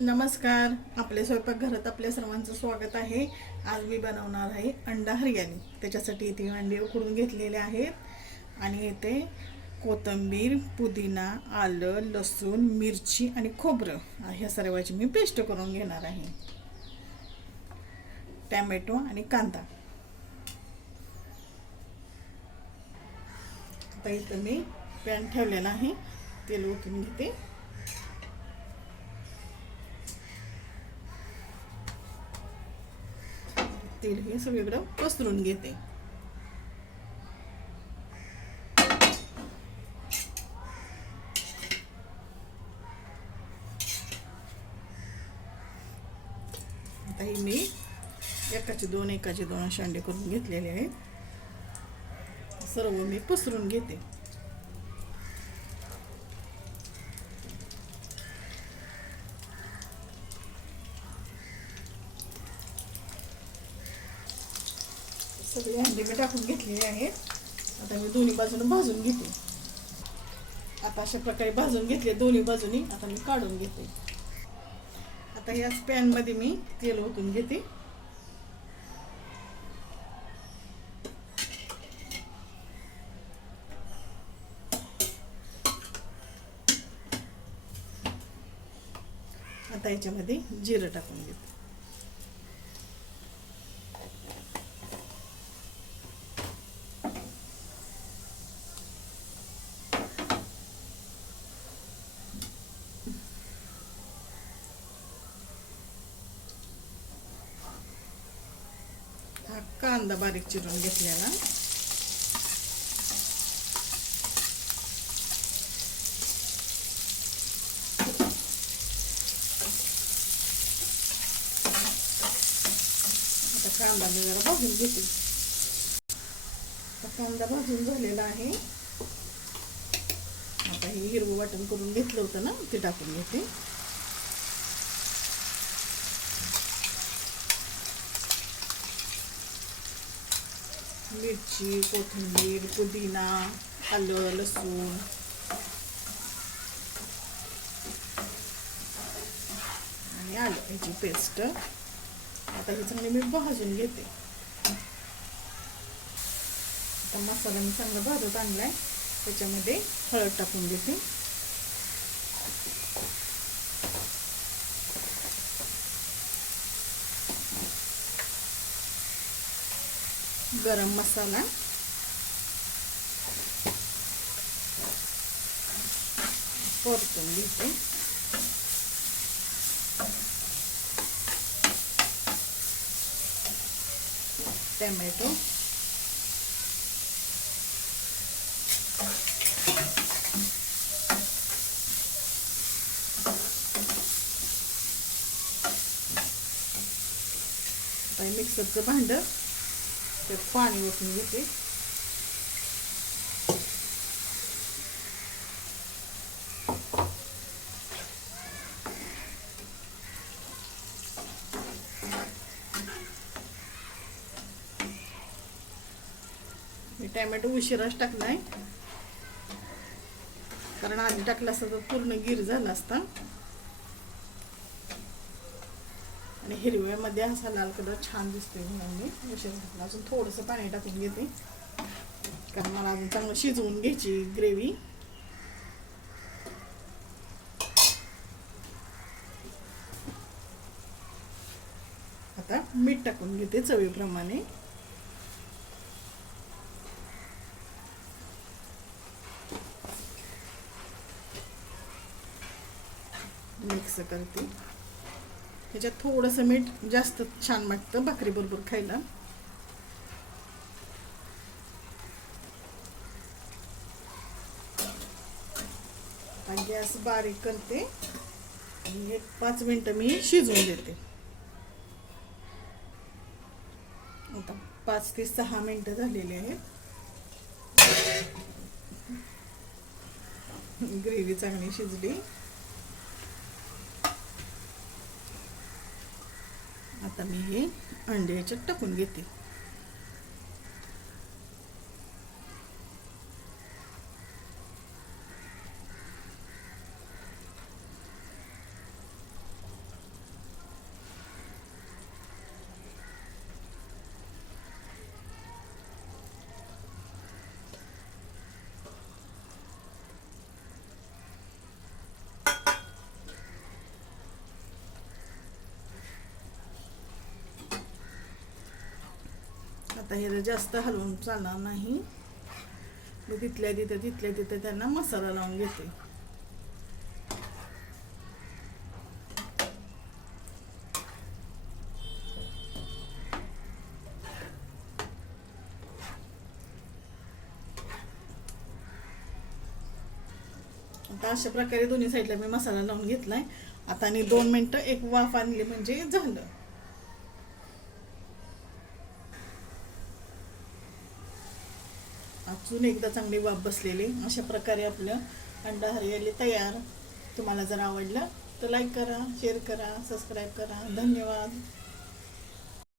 नमस्कार. आपल्या स्वयंपाकघरात आपल्या सर्वांचं स्वागत आहे. आज मी बनवणार आहे अंडा हरियाणी. त्याच्यासाठी इथे अंडे उकडून घेतलेले आहेत आणि इथे कोथिंबीर, पुदिना, आलं, लसूण, मिरची आणि खोबरं ह्या सर्वाची मी पेस्ट करून घेणार आहे. टॅमॅटो आणि कांदा. आता इथं मी पॅन ठेवलेला आहे. तेल ओतून घेते. तेल हे सगळीकडं पसरून घेते. आता ही मी एकाचे दोन असे अंडे करून घेतलेले आहेत. सर्व मी पसरून घेते. सगळे अंडे मी टाकून घेतलेले आहेत. आता मी दोन्ही बाजूने भाजून घेते. आता अशा प्रकारे भाजून घेतले दोन्ही बाजूनी. आता मी काढून घेते. आता याच पॅन मध्ये मी तेल ओतून घेते. आता याच्यामध्ये जिरं टाकून घेते. हा कांदा बारीक चिरून घेतलेला. आता कांदा मी जरा भाजून घेते. कांदा भाजून झालेला आहे. आता हे हिरवं वाटण करून घेतलं होतं ना, ते टाकून घेते. मिरची, कोथिंबीर, पुदिना, आलं, लसूण आणि आलं याची पेस्ट. आता हे चांगले मी भाजून घेते. आता मसाला मी चांगला भाजत आणलाय. त्याच्यामध्ये हळद टाकून घेते. गरम मसाला, परतून घेते. टोमॅटो, मिक्सरचं भांडं त्यात पाणी ओतून घेते. मी टोमॅटो उशिराच टाकलाय, कारण आधी टाकला असता तर पूर्ण गिर झाला असता. आणि हिरव्यामध्ये असा लाल कलर छान दिसतोय म्हणून मी उशिरा टाकला. अजून थोडंसं पाणी टाकून घेते, कारण मला अजून चांगलं शिजवून घ्यायची ग्रेव्ही. आता मीठ टाकून घेते चवीप्रमाणे. मिक्स करते. ह्याच्यात थोडंसं मीठ जास्त छान वाटतं भाकरी बरोबर खायला. गॅस बारीक करते आणि 1-5 मिनिटं मी शिजवून देते. आता 5 ते 6 मिनिटं झालेली आहेत. ग्रेव्ही चांगली शिजली. आता मी हे अंडे ह्याच्यात टाकून घेते. आता हे जास्त हलवून चालणार नाही. मी तिथल्या तिथे त्यांना मसाला लावून घेते. आता अशा प्रकारे दोन्ही साईडला मी मसाला लावून घेतलाय. आता आणि 2 मिनिटं एक वाफ आणली म्हणजे झालं. अजून एकदा चांगली वाफ बसलेली. अशा प्रकारे आपलं अंडा हरियाली तयार. तुम्हाला जर आवडलं तर लाईक करा, शेअर करा, सबस्क्राईब करा. धन्यवाद.